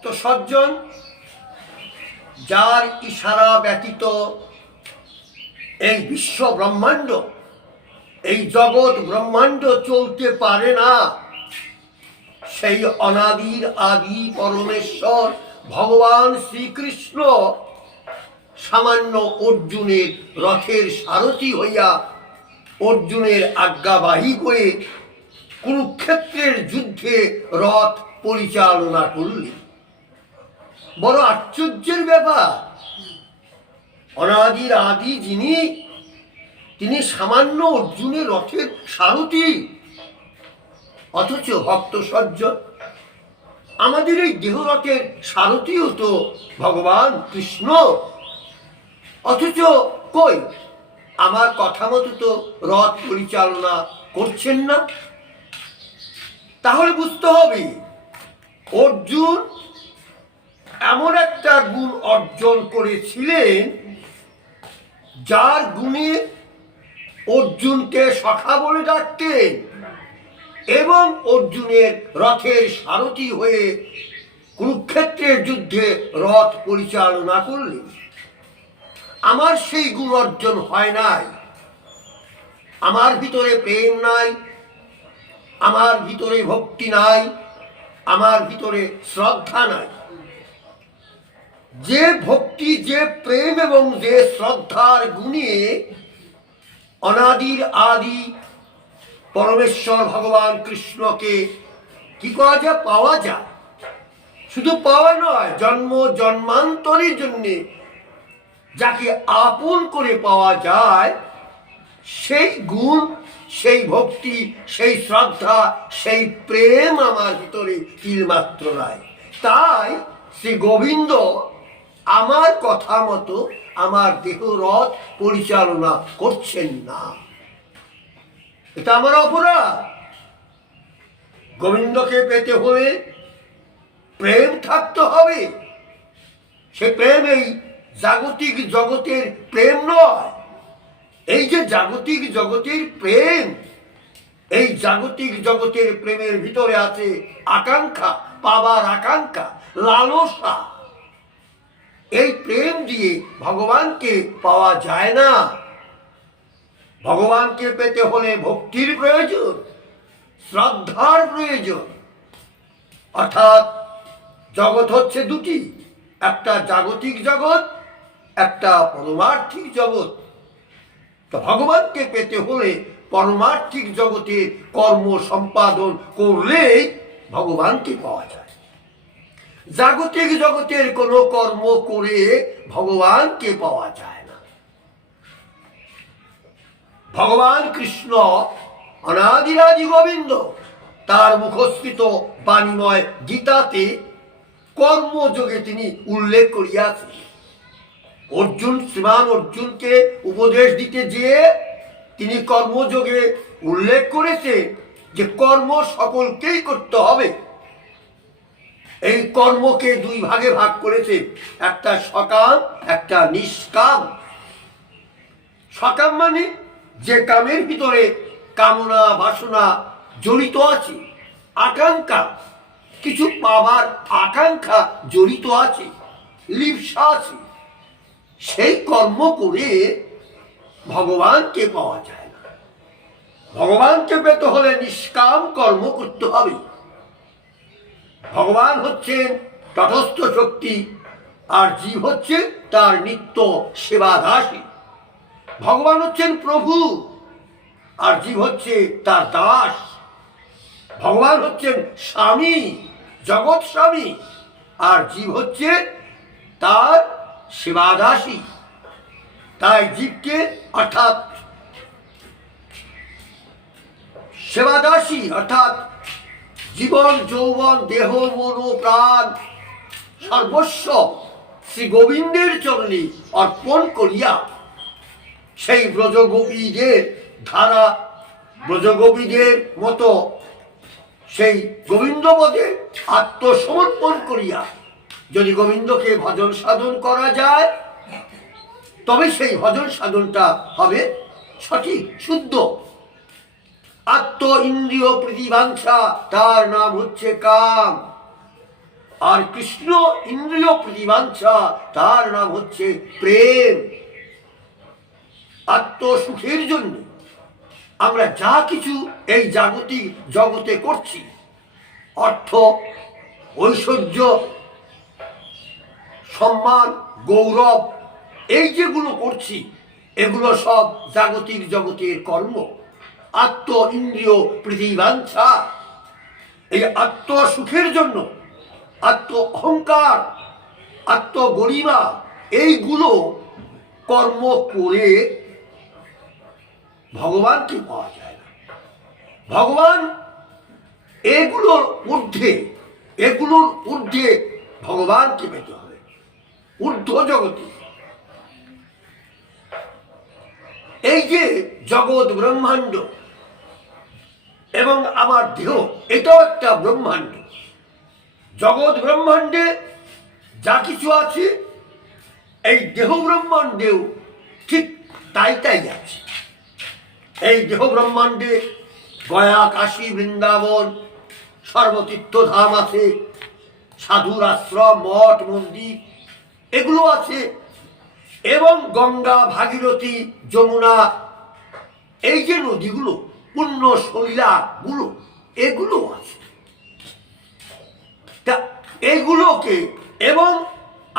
ভক্ত সজ্জন, যার ইশারা ব্যতীত এই বিশ্ব ব্রহ্মাণ্ড, এই জগৎ ব্রহ্মাণ্ড চলতে পারে না, সেই অনাদির আদি পরমেশ্বর ভগবান শ্রীকৃষ্ণ সামান্য অর্জুনের রথের সারথি হইয়া, অর্জুনের আজ্ঞাবাহী হয়ে কুরুক্ষেত্রের যুদ্ধে রথ পরিচালনা করলেন। বড় আশ্চর্যের ব্যাপার, অনাদির আদি যিনি, তিনি সামান্য অর্জুনের রথের সারথি, অথচ ভক্ত সজ্জন আমাদের এই দেহরথের সারথিও তো ভগবান কৃষ্ণ। অথচ কই আমার কথা মতো তো রথ পরিচালনা করছেন না। তাহলে বুঝতে হবে অর্জুন এমন একটা গুণ অর্জন করেছিলেন, যার গুণে অর্জুনকে সখা বলে ডাকতেন এবং অর্জুনের রথের সারথি হয়ে কুরুক্ষেত্রের যুদ্ধে রথ পরিচালনা করলেন। আমার সেই গুণ অর্জন হয় নাই। আমার ভিতরে প্রেম নাই, আমার ভিতরে ভক্তি নাই, আমার ভিতরে শ্রদ্ধা নাই। যে ভক্তি, যে প্রেম এবং যে শ্রদ্ধার গুণে অনাদির আদি পরমেশ্বর ভগবান কৃষ্ণকে কি করা যায়, পাওয়া যায়। শুধু পাওয়া নয়, জন্ম জন্মান্তরের জন্যে যাকে আপন করে পাওয়া যায়, সেই গুণ, সেই ভক্তি, সেই শ্রদ্ধা, সেই প্রেম আমার ভিতরে তিলমাত্র নাই। তাই শ্রী গোবিন্দ আমার কথা মতো আমার দেহ রথ পরিচালনা করছেন না। এটা আমার অপরাধ। গোবিন্দকে পেতে হলে প্রেম থাকতে হবে। সে প্রেম এই জাগতিক জগতের প্রেম নয়। এই যে জাগতিক জগতের প্রেম, এই জাগতিক জগতের প্রেমের ভিতরে আছে আকাঙ্ক্ষা, পাবার আকাঙ্ক্ষা, লালসা। এই প্রেম দিয়ে ভগবানকে পাওয়া যায় না। ভগবানকে পেতে হলে ভক্তির প্রয়োজন, শ্রদ্ধার প্রয়োজন। অর্থাৎ জগৎ হচ্ছে দুটি, একটা জাগতিক জগৎ, একটা পরমার্থিক জগৎ। তো ভগবানকে পেতে হলে পরমার্থিক জগতে কর্ম সম্পাদন করলেই ভগবানকে পাওয়া যায়। জাগতিক জগতের কোনো কর্ম করে ভগবানকে পাওয়া যায় না। ভগবান কৃষ্ণ অনাদিরাদি গোবিন্দ তার মুখস্থিত বাণীময় গীতাতে কর্মযোগে তিনি উল্লেখ করিয়াছেন। অর্জুন, শ্রীমান অর্জুনকে উপদেশ দিতে যেয়ে তিনি কর্মযোগে উল্লেখ করেছেন যে কর্ম সকলকেই করতে হবে। এই কর্মকে দুই ভাগে ভাগ করেছে, একটা সকাম, একটা নিষ্কাম। সকাম মানে যে কামের ভিতরে কামনা বাসনা জড়িত আছে, আকাঙ্ক্ষা, কিছু পাবার আকাঙ্ক্ষা জড়িত আছে, লিপ্সা আছে, সেই কর্ম করে ভগবানকে পাওয়া যায় না। ভগবানকে পেতে হলে নিষ্কাম কর্ম করতে হবে। ভগবান হচ্ছেন তটস্থ শক্তি, আর জীব হচ্ছে তার নিত্য সেবাদাসী। ভগবান হচ্ছেন প্রভু, আর জীব হচ্ছে তার দাস। ভগবান হচ্ছেন স্বামী, জগৎ স্বামী, আর জীব হচ্ছে তার সেবাদাসী। তাই জীবকে অর্থাৎ সেবাদাসী অর্থাৎ জীবন, যৌবন, দেহ, মন, প্রাণ সর্বস্ব শ্রী গোবিন্দের চরণে অর্পণ করিয়া সেই ব্রজগোপীদের ধারা, ব্রজগোপীদের মতো সেই গোবিন্দপদে আত্মসমর্পণ করিয়া যদি গোবিন্দকে ভজন সাধন করা যায়, তবে সেই ভজন সাধনটা হবে সঠিক, শুদ্ধ। আত্ম ইন্দ্রিয় প্রতিবাঞ্ছা, তার নাম হচ্ছে কাম। আর কৃষ্ণ ইন্দ্রিয় প্রতিবাঞ্ছা, তার নাম হচ্ছে প্রেম। আত্মসুখের জন্য আমরা যা কিছু এই জাগতিক জগতে করছি, অর্থ, ঐশ্বর্য, সম্মান, গৌরব, এই যেগুলো করছি, এগুলো সব জাগতিক জগতের কর্ম। আত্ম ইন্দ্রিয় প্রতিবাঞ্ছা, এই আত্মসুখের জন্য, আত্ম অহংকার, আত্মগরিমা, এইগুলো কর্ম করে ভগবানকে পাওয়া যায় না। ভগবান এগুলোর ঊর্ধ্বে ভগবানকে পেতে হবে, ঊর্ধ্ব জগতে। এই যে জগৎ ব্রহ্মাণ্ড এবং আমার দেহ, এটাও একটা ব্রহ্মাণ্ড। জগৎ ব্রহ্মাণ্ডে যা কিছু আছে, এই দেহ ব্রহ্মাণ্ডেও ঠিক তাই আছে। এই দেহ ব্রহ্মাণ্ডে গয়া, কাশী, বৃন্দাবন, সর্বতীর্থধাম আছে, সাধুর আশ্রম, মঠ, মন্দির, এগুলো আছে, এবং গঙ্গা, ভাগীরথী, যমুনা, এই যে নদীগুলো, পুণ্য সলিলাগুলো, এগুলো আছে। তা এইগুলোকে, এবং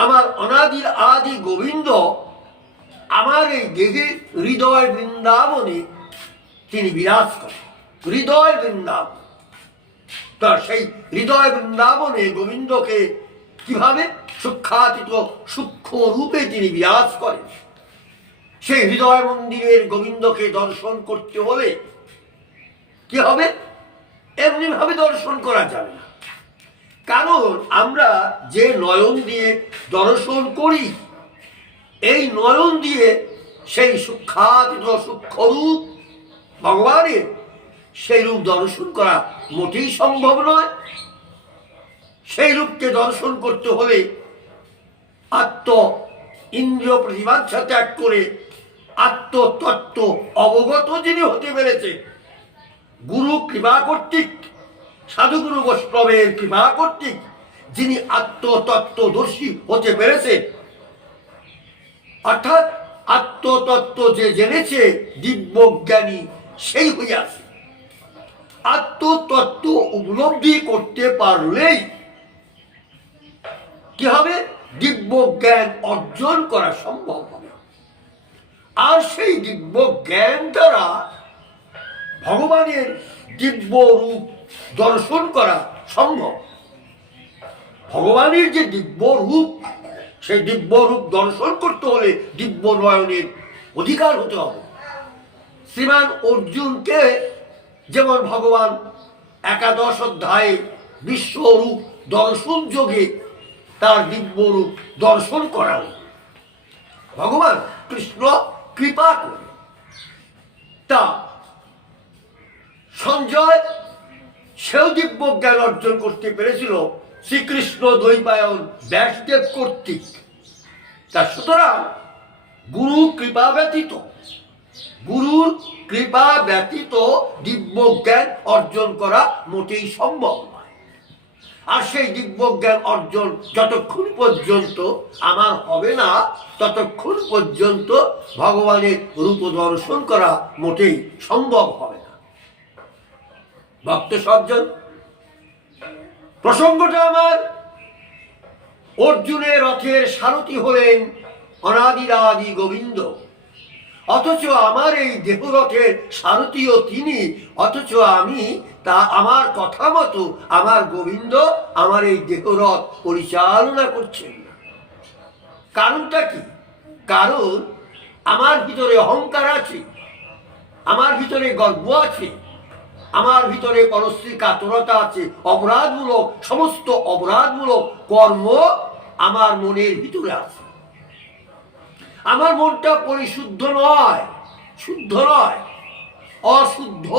আমার অনাদির আদি গোবিন্দ আমার এই দেহে হৃদয় বৃন্দাবনে তিনি বিরাজ করেন। হৃদয় বৃন্দাবন, তা সেই হৃদয় বৃন্দাবনে গোবিন্দকে কিভাবে সূক্ষ্মাতীত সূক্ষ্ম রূপে তিনি বিরাজ করেন। সেই হৃদয় মন্দিরের গোবিন্দকে দর্শন করতে হলে কি হবে? এমনি ভাবে দর্শন করা যাবে না, কারণ আমরা যে নয়ন দিয়ে দর্শন করি, এই নয়ন দিয়ে সেই সূক্ষ্মাতীত সূক্ষ্ম রূপ ভগবানের, সেই রূপ দর্শন করা মোটেই সম্ভব নয়। সেই রূপকে দর্শন করতে হলে আত্ম ইন্দ্রিয় প্রতিবাঞ্ছা ত্যাগ করে আত্মতত্ত্ব অবগত যিনি হতে পেরেছে, গুরু কৃপা কর্তৃক, সাধুগুরু বৈষ্ণবের কৃপা কর্তৃক যিনি আত্মতত্ত্বদর্শী হতে পেরেছে, অর্থাৎ আত্মতত্ত্ব যে জেনেছে, দিব্যজ্ঞানী সেই হইয়াছে। আত্মতত্ত্ব উপলব্ধি করতে পারলেই কি হবে? দিব্য জ্ঞান অর্জন করা সম্ভব হবে। আর সেই দিব্য জ্ঞান দ্বারা ভগবানের দিব্য রূপ দর্শন করা সম্ভব। ভগবানের যে দিব্য রূপ, সেই দিব্য রূপ দর্শন করতে হলে দিব্য নয়নের অধিকার হতে হবে। শ্রীমান অর্জুনকে যেমন ভগবান একাদশ অধ্যায়ে বিশ্বরূপ দর্শন যোগে তার দিব্য রূপ দর্শন করাল, ভগবান কৃষ্ণ কৃপা করে। তা সঞ্জয় সেও দিব্য জ্ঞান অর্জন করতে পেরেছিল শ্রীকৃষ্ণ দ্বৈপায়ন ব্যাসদেব কর্তৃক। তা সুতরাং গুরুর কৃপা ব্যতীত দিব্য জ্ঞান অর্জন করা মোটেই সম্ভব নয়। আর সেই দিব্য জ্ঞান অর্জন যতক্ষণ পর্যন্ত আমার হবে না, ততক্ষণ পর্যন্ত ভগবানের রূপ দর্শন করা মোটেই সম্ভব হবে না। ভক্ত সজ্জন, প্রসঙ্গটা আমার অর্জুনের রথের সারথি হলেন অনাদিরাদি গোবিন্দ, অথচ আমার এই দেহরথের সারথিও তিনি, অথচ আমি তা আমার কথা মতো আমার গোবিন্দ আমার এই দেহরথ পরিচালনা করছেন না। কারণটা কি? কারণ আমার ভিতরে অহংকার আছে, আমার ভিতরে গর্ব আছে, আমার ভিতরে পরশ্রী কাতরতা আছে, অপরাধমূলক সমস্ত অপরাধমূলক কর্ম আমার মনের ভিতরে আছে। আমার মনটা পরিশুদ্ধ নয়, শুদ্ধ নয়, অশুদ্ধ,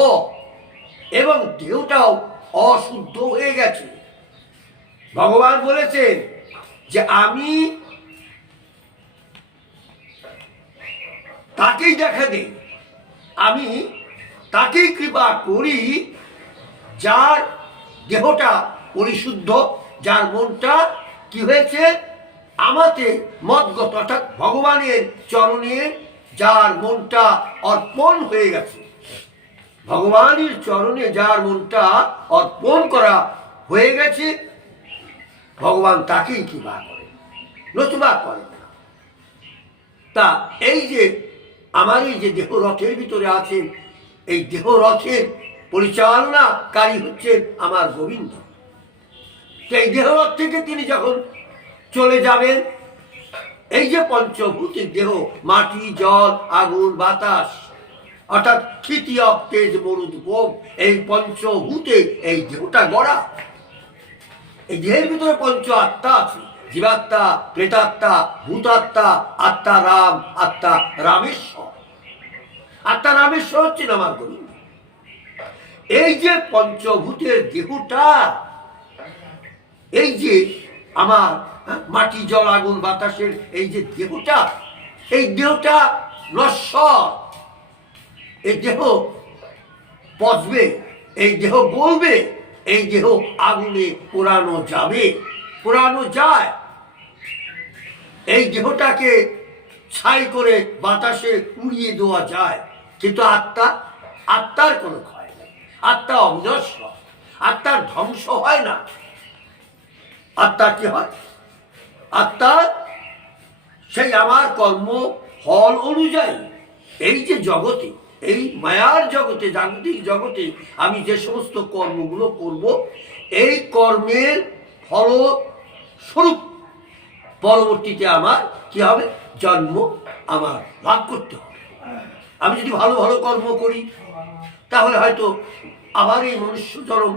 এবং দেহটাও অশুদ্ধ হয়ে গেছে। ভগবান বলেছেন যে আমি তাকেই দেখা দেই, আমি তাকেই কৃপা করি যার দেহটা পরিশুদ্ধ, যার মনটা কি হয়েছে আমাতে মদগত, অর্থাৎ ভগবানের চরণে যার মনটা অর্পণ হয়ে গেছে, ভগবানের চরণে যার মনটা অর্পণ করা হয়ে গেছে, ভগবান তাকেই কৃপা করে, নতুবা করে না। তা এই যে আমার এই যে দেহ রথের ভিতরে আছেন, এই দেহ রথের পরিচালনাকারী হচ্ছেন আমার গোবিন্দ। এই দেহ রথ থেকে তিনি যখন চলে যাবেন, এই যে পঞ্চভূতের দেহ, মাটি, জল, আগুন, বাতাস, অর্থাৎ তৃতীয় তেজ, মরুদ, বোম, এই পঞ্চভূতে এই দেহটা গড়া। এই দেহের ভিতরে পঞ্চ আত্মা আছে, জীবাত্মা, প্রেতাত্মা, ভূতাত্মা, আত্মা রাম, আত্মা রামেশ্বর। আত্মা রামেশ্বর হচ্ছেন আমার গোবিন্দ। এই যে পঞ্চভূতের দেহটা, এই যে আমার মাটি, জল, আগুন, বাতাসের এই যে দেহটা, এই দেহটা নশ্বর। এই দেহ পচবে, এই দেহ গলবে, এই দেহ আগুনে পোড়ানো যাবে, পোড়ানো যায়। এই দেহটাকে ছাই করে বাতাসে উড়িয়ে দেওয়া যায়, কিন্তু আত্মার কোনো ক্ষয় নেই। আত্মা অবিনশ্বর, আত্মার ধ্বংস হয় না। আত্মা কি হয়? আত্মা সেই আমার কর্ম ফল অনুযায়ী এই যে জগতে, এই মায়ার জগতে, জাগতিক জগতে আমি যে সমস্ত কর্মগুলো করব, এই কর্মের ফলস্বরূপ পরবর্তীতে আমার কি হবে? জন্ম আমার লাভ করতে হবে। আমি যদি ভালো ভালো কর্ম করি, তাহলে হয়তো আবার এই মনুষ্য জন্ম,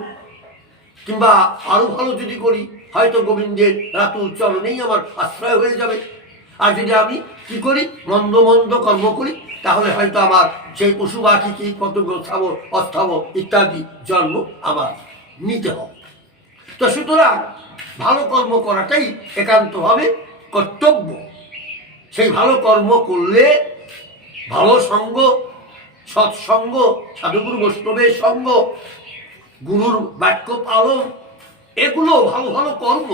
কিংবা আরো ভালো যদি করি, হয়তো গোবিন্দের রাতুল চরণেই আমার আশ্রয় হয়ে যাবে। আর যদি আমি কি করি, মন্দ মন্দ কর্ম করি, তাহলে হয়তো আমার সেই পশু পাখি, কীট পতঙ্গ, স্থাবর অস্থাবর ইত্যাদি জন্ম আমার নিতে হবে। তো সুতরাং ভালো কর্ম করাটাই একান্তভাবে কর্তব্য। সেই ভালো কর্ম করলে ভালো সঙ্গ, সৎসঙ্গ, সাধুগুরু বৈষ্ণবের সঙ্গ, গুরুর বাক্য পালন, এগুলো ভালো ভালো কর্ম।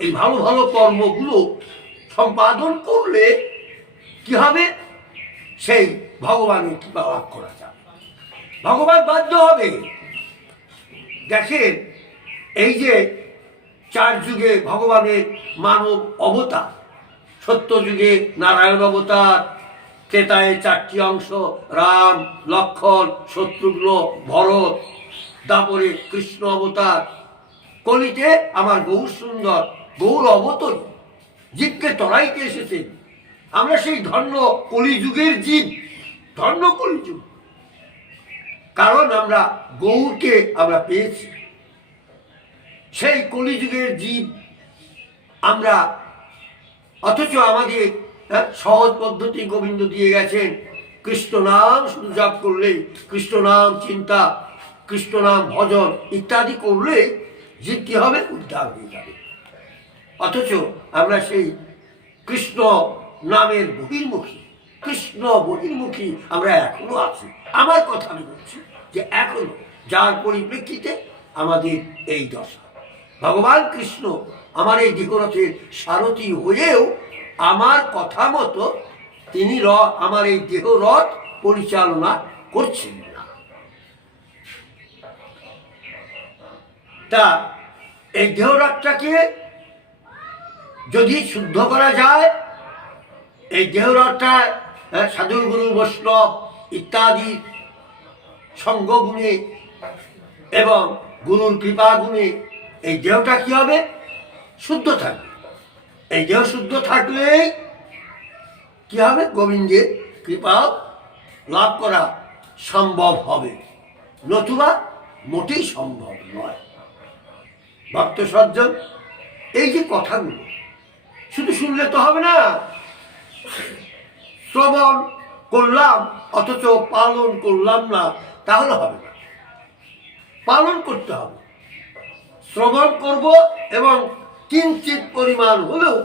এই ভালো ভালো কর্মগুলো সম্পাদন করলে কি হবে? সেই ভগবানের কৃপা লাভ করা যাবে, ভগবান বাধ্য হবে। দেখেন, এই যে 4 যুগে ভগবানের মানব অবতার, সত্য যুগে নারায়ণ অবতার, ত্রেতায় 4টি অংশ, রাম, লক্ষ্মণ, শত্রুঘ্ন, ভরত, দাপরে কৃষ্ণ অবতার, কলিতে আমার গৌর সুন্দর গৌর অবতর জীবকে তরাইতে এসেছেন। আমরা সেই ধন্য কলিযুগের জীব, ধন্য কলিযুগ, কারণ আমরা গৌরকে আমরা পেয়েছি। সেই কলিযুগের জীব আমরা, অথচ আমাদের সহজ পদ্ধতি গোবিন্দ দিয়ে গেছেন। কৃষ্ণ নাম শুধু জপ করলেই, কৃষ্ণ নাম চিন্তা, কৃষ্ণ নাম ভজন ইত্যাদি করলে জীব কি হবে? উদ্ধার হয়ে যাবে। অথচ আমরা সেই কৃষ্ণ নামের বহির্মুখী, কৃষ্ণ বহির্মুখী আমরা এখনো আছি। আমার কথা আমি বলছি যে এখনো, যার পরিপ্রেক্ষিতে আমাদের এই দশা। ভগবান কৃষ্ণ আমার এই দেহরথের সারথি হয়েও আমার কথা মতো তিনি আমার এই দেহরথ পরিচালনা করছেন না। তা এই দেহরথটাকে যদি শুদ্ধ করা যায়, এই দেহরথটা সাধু গুরু বৈষ্ণব ইত্যাদি সঙ্গ গুণে এবং গুরুর কৃপা গুণে এই দেহটা কি হবে? শুদ্ধ থাকবে। এই দেহ শুদ্ধ থাকলেই কি হবে? গোবিন্দের কৃপা লাভ করা সম্ভব হবে, নতুবা মোটেই সম্ভব নয়। ভক্ত সজ্জন, এই যে কথাগুলো শুধু শুনলে তো হবে না, শ্রবণ করলাম অথচ পালন করলাম না, তাহলে হবে না। পালন করতে হবে। শ্রবণ করব এবং কিঞ্চিত পরিমাণ হলেও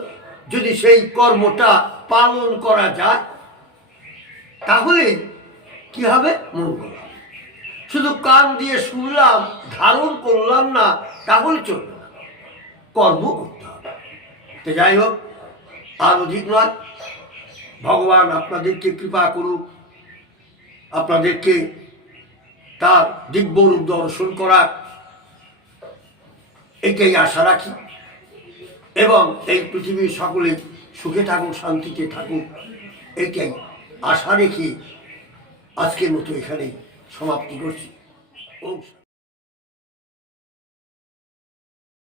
যদি সেই কর্মটা পালন করা যায়, তাহলে কি হবে? মঙ্গল হবে। শুধু কান দিয়ে শুনলাম, ধারণ করলাম না, তাহলে চলবে না। কর্ম করতে হবে। তো যাই হোক, আর অধিক নয়, ভগবান আপনাদেরকে কৃপা করুক, আপনাদেরকে তার দিব্য রূপ দর্শন করার এটাই আশা রাখি, এবং এই পৃথিবীর সকলে সুখে থাকুক, শান্তিতে থাকুক, এইটাই আশা রেখে আজকের মতো এখানে সমাপ্তি করছি। ওম